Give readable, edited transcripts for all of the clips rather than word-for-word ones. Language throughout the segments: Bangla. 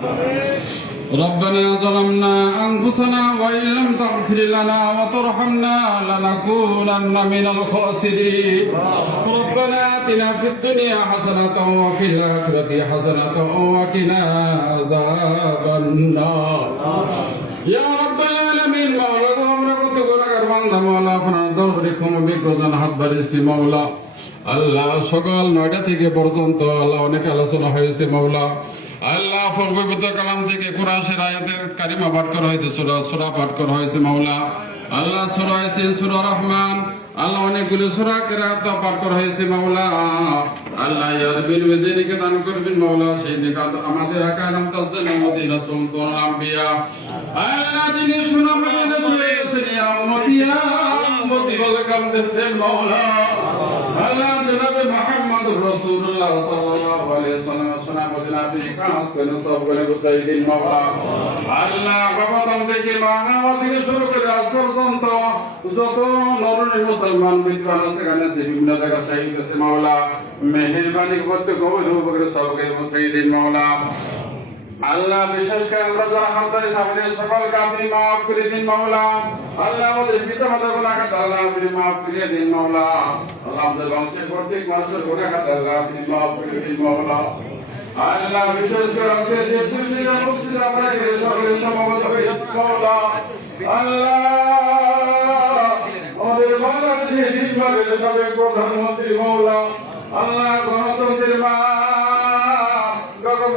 ربنا ظلمنا أنفسنا وإن لم تغفر لنا وترحمنا لنكونن من الخاسرين ربنا آتنا في الدنيا حسنة وفي الآخرة حسنة وقنا عذاب النار يا رب العالمين مولا আমরা কত গুনাহগার বান্দা مولا আপনার দরবারে ক্ষমা বিগ্রজন হাত বাড়িয়েছি مولا আল্লাহ সকাল 9টা থেকে পর্যন্ত আল্লাহ অনেক আলোচনা হয়েছে مولا আল্লাহ পবিত্র কালাম থেকে কুরআনের আয়াতে কারিমা পাঠ করা হয়েছে সূরা পাঠ করা হয়েছে মাওলা আল্লাহ সূরা ইয়াসিন সূরা রহমান আল্লাহ অনেকগুলো সূরা কিরাত পাঠ করা হয়েছে মাওলা আল্লাহ ইয়া রাব্বিল ওয়াজিনকে দান করবেন মাওলা সেই নিকাত আমাদের আকারাম তাজদান আমাদের রাসূল কোন আম্বিয়া আল্লাহ যিনি শোনা হয়েছে সেই উম্মতিয়া উম্মতি বলে কাম দেন মাওলা আল্লাহ জনাবে মুহাম্মদুর রাসূলুল্লাহ সাল্লাল্লাহু আলাইহি ওয়াসাল্লাম শোনা বলেন আপনি কাজ করেন সব বলে বুঝাই দিন মাওলা আল্লাহ বাবা তাম থেকে মানব থেকে শুরু করে আজ পর্যন্ত যত নরনারী মুসলমান বিদ্বান আছে সেখানে বিভিন্ন জায়গা শহীদ আছে মাওলা মেহেরবানি করতে কবুল করে সবকে বুঝাই দিন মাওলা আল্লাহ বিশেষ করে আমরা যারা হাত ধরে সামনে সকলকে আপনি মাফ করে দিন মাওলা আল্লাহ আমাদের পিতা মাতা গুনাহগার আল্লাহ আপনি মাফ করে দিন মাওলা আল্লাহ আমাদের বংশের প্রত্যেক মানুষের গুনাহগার আল্লাহ আপনি মাফ করে দিন মাওলা আল্লাহ বিশেষ করে আমাদের যে দুনিয়া মুক্তি আমরা করে সকলে সমাবেত হয়েছি মাওলা আল্লাহ আমাদের বাংলাদেশের নির্বাচনের সাবেক প্রধানমন্ত্রী মাওলা আল্লাহ গণতন্ত্রের মা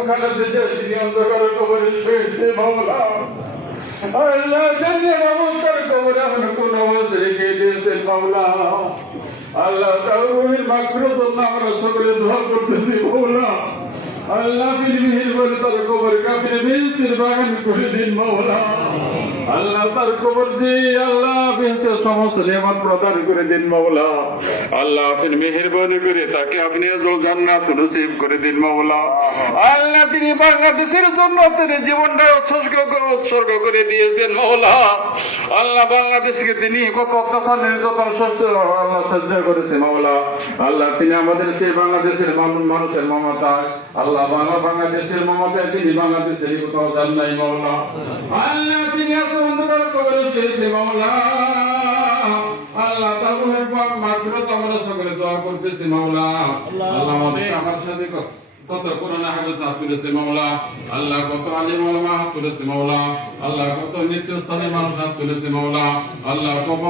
খালেদ দেশের তিনি অন্ধকারের কবরে শুয়েছে মাওলা আল্লাহ জানিয়ে অবস্থার কবরে আপনি কোন অবস্থা রেখে দিয়েছেন মাওলা আল্লাহ তার রুহের মাগফিরাতের জন্য আমরা সকলে দোয়া করতেছি মাওলা আল্লাহ বিলমিহির বলে তার কবর কাবিরে বেহেশতের বাগান করে দিন মাওলা আল্লাহ তার কবর দিয়ে আল্লাহ বেহেশতের সমস্ত নিয়ামত প্রদান করে দিন মাওলা আল্লাহ আপনি মেহেরবানি করে তাকে আপনি আজল জান্নাত নসিব করে দিন মাওলা আল্লাহ তিনি বাংলাদেশের জন্য তিনি জীবনটা উৎসর্গ করে দিয়েছেন মাওলা আল্লাহ বাংলাদেশকে তিনি কত অত্যাচার নির্যাতন আল্লাহ সহ্য করেছে মাওলা আল্লাহ তিনি আমাদের সেই বাংলাদেশের মানুষের মমতায় আল্লাহ বাংলাদেশের মমতায় তিনি বাংলাদেশের কোথাও যান নাই মাওলা আল্লাহ তিনি অন্ধকার কবরে শুয়েছে মাওলা আল্লাহ তার রূহের মাগফিরাত আমরা সকলে দোয়া করতেছি মাওলা আল্লাহ আমাদের আমার সাথে কত করোনা হাদিস হাত তুলেছে মাওলা আল্লাহ কত আলিম ওলামা হাত তুলেছে মাওলা আল্লাহ কত নিত্যস্থানী মানুষ হাত তুলেছে মাওলা আল্লাহ কত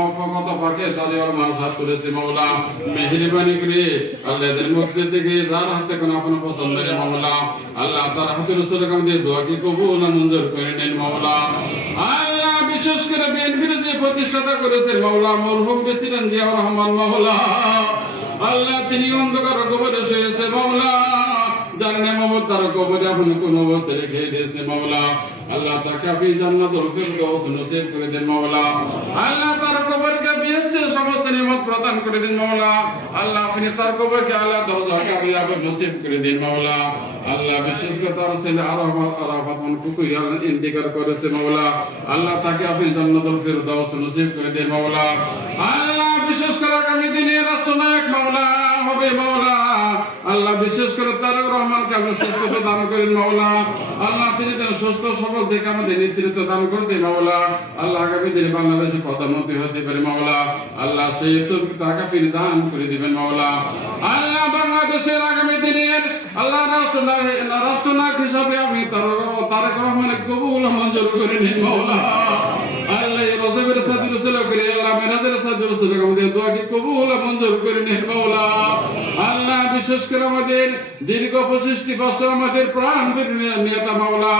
ফাঁকে চালিয়ার মানুষ হাত তুলেছে মাওলা মেহেরবানি করে আল্লাহ এদের মধ্যে থেকে যার হাতে কোনো আপন পছন্দের মাওলা আল্লাহ তার হাতে রসুলের কাম দিয়ে দোয়া কি কবুল মঞ্জুর করে নেন মাওলা আল্লাহ বিশেষ করে বিএনপির যে প্রতিষ্ঠাতা করেছেন মাওলা মরহুম প্রেসিডেন্ট জিয়াউর রহমান মাওলা আল্লাহ তিনি অন্ধকার কবরে শুয়েছে মাওলা যার নেয়ামত তার কবরে আপনি কোন অবস্থায় রেখে দিয়েছে মাওলা আল্লাহ তাকে আপনি জান্নাতুল ফিরদাউস নসিব করে দেন মাওলা আল্লাহ তার কবরকে বেহেশতের সমস্ত নিয়ামত প্রদান করে দেন মাওলা আল্লাহ আপনি তার কবরকে আলা দরজাকে আপনি নসিব করে দেন মাওলা আল্লাহ বিশেষ করে তার ছেলে আরাফাত কুকুরিয়া ইন্তেকাল করেছে মাওলা আল্লাহ তাকে আপনি জান্নাতুল ফিরদাউস নসিব করে দেন মাওলা আল্লাহ বিশেষ করে আগামী দিনে রাষ্ট্রনায়ক মাওলা হবে মাওলা আল্লাহ বিশেষ করে তারেক রহমানকে আপনি সুস্থতা দান করেন মাওলা আল্লাহ তিনি যেন সুস্থ সবল থেকে আমাদের নেতৃত্ব দান করতে মাওলা আল্লাহ আগামী দিনে বাংলাদেশের প্রধানমন্ত্রী হতে পারে মাওলা আল্লাহ সেই তাকে আপনি দান করে দিবেন মাওলা আল্লাহ বাংলাদেশের আগামী দিনের আল্লাহ রাষ্ট্রনায়ক হিসাবে আমি তারেক রহমানের কবুল মঞ্জুর করে নিন মাওলা আল্লাহ রজবের সাথে রসুল করে আল্লাহ মেরাদের সাথে রসুল আমাদের দোয়া কি কবুল মঞ্জুর করে নিন মাওলা আল্লাহ বিশেষ করে আমাদের দীর্ঘ 25 বছর আমাদের প্রাণ নেতা মাওলা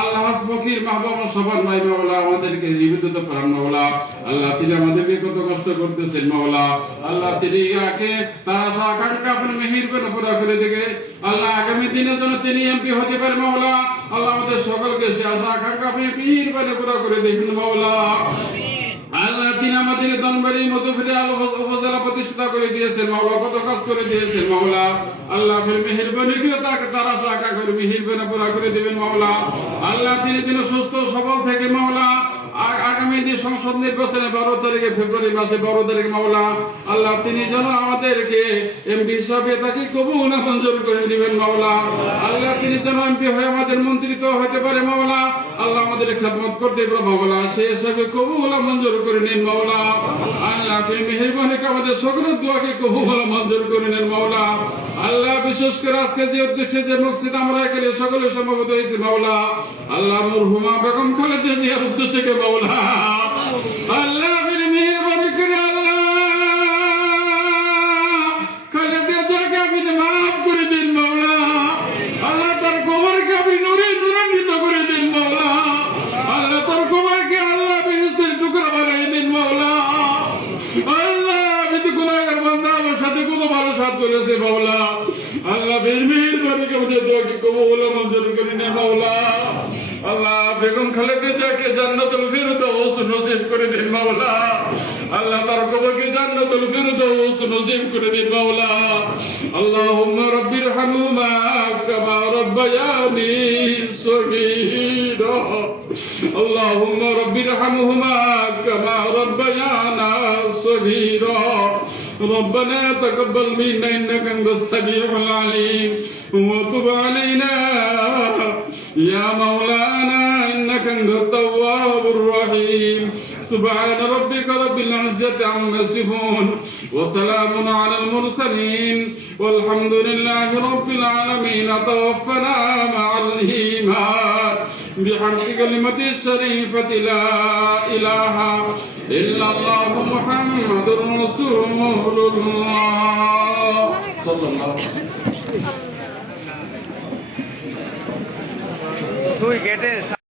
আল্লাহ ফকির মাহবুব সবার নাই মাওলা আমাদেরকে জীবিত প্রাণ মাওলা আল্লাহ তিনি আমাদেরকে কত কষ্ট করতেছেন মাওলা আল্লাহ তিনি আগে তার আশা আকাঙ্ক্ষা আপনি মেহেরবানি পুরা করে দিকে আল্লাহ আগামী দিনের জন্য তিনি এমপি হতে পারে মাওলা আল্লাহ আমাদের সকলকে সে আশা আকাঙ্ক্ষা আপনি মেহেরবানি পুরা করে দিবেন মাওলা আল্লাহ তিনি আমাদের দনবাড়ি মধুপুরে উপজেলা প্রতিষ্ঠা করে দিয়েছেন মাওলা কত কাজ করে দিয়েছেন মাওলা আল্লাহ ফির মেহেরবানি করে তাকে তার আশা আকাঙ্ক্ষা করে মেহেরবানি পুরা করে দিবেন মাওলা আল্লাহ তিনি যেন সুস্থ সবল থেকে মাওলা আগামী যে সংসদ নির্বাচনে 12 তারিখে ফেব্রুয়ারি মাসে 12 তারিখ মাওলা আল্লাহ তিনি যেন আমাদেরকে এমপি হিসাবে তাকে কবুল মঞ্জুর করে দিবেন মাওলা আল্লাহ তিনি যেন এমপি হয়ে আমাদের মন্ত্রিত্ব হতে পারে মাওলা আল্লাহ আমাদের খেদমত করতে পারে মাওলা সে হিসাবে কবুল মঞ্জুর করে নিন মাওলা আল্লাহ আপনি মেহেরবানি করে আমাদের সকল দোয়াকে কবুল মঞ্জুর করে নিন মাওলা আল্লাহ বিশেষ করে আজকে যে উদ্দেশ্যে যে মসজিদ আমরা এখানে সকলে সমবেত হয়েছি মাওলা আল্লাহ মরহুমা বেগম খালেদা জিয়ার উদ্দেশ্যে কে মাওলা আল্লাহ আপনি মেহেরবানি করে আল্লাহ খালেদা জিয়াকে আপনি মাফ করে দিন মাওলা আল্লাহ তার কবরকে আপনি নূরে নূরান্বিত করে দিন মাওলা আল্লাহ তার কবরকে আল্লাহ বেহেশতের টুকরা বানিয়ে দিন মাওলা আল্লাহ আমি তো গুনাহগার বান্দা আমার সাথে কত ভালো সাথ করেছে মাওলা আল্লাহ মেহেরবানি করে আমাদের দোয়াকে কবুল মঞ্জুর করে নিন মাওলা আল্লাহ বেগম খালেদা জিয়াকে জান্নাতুল ফিরদাউস নসিব করে দিন মাওলা আল্লাহ তার কবরকে জান্নাতুল ফিরদাউস নসিব করে দিন মাওলা আল্লাহুম্মা রাব্বিরহামহুমা কামা রাব্বায়ানি সগীরা আল্লাহুম্মা রাব্বিরহামহুমা কামা রাব্বায়ানা সগীরা ربنا تقبل منا انك انت السميع العليم وتب علينا يا مولانا انك انت التواب الرحيم سبحان ربك رب العزة عما يصفون وسلام على المرسلين والحمد لله رب العالمين توفنا مع الإيمان بحق كلمة الشريفة لا إله إلا الله محمد رسول الله صلى الله عليه وسلم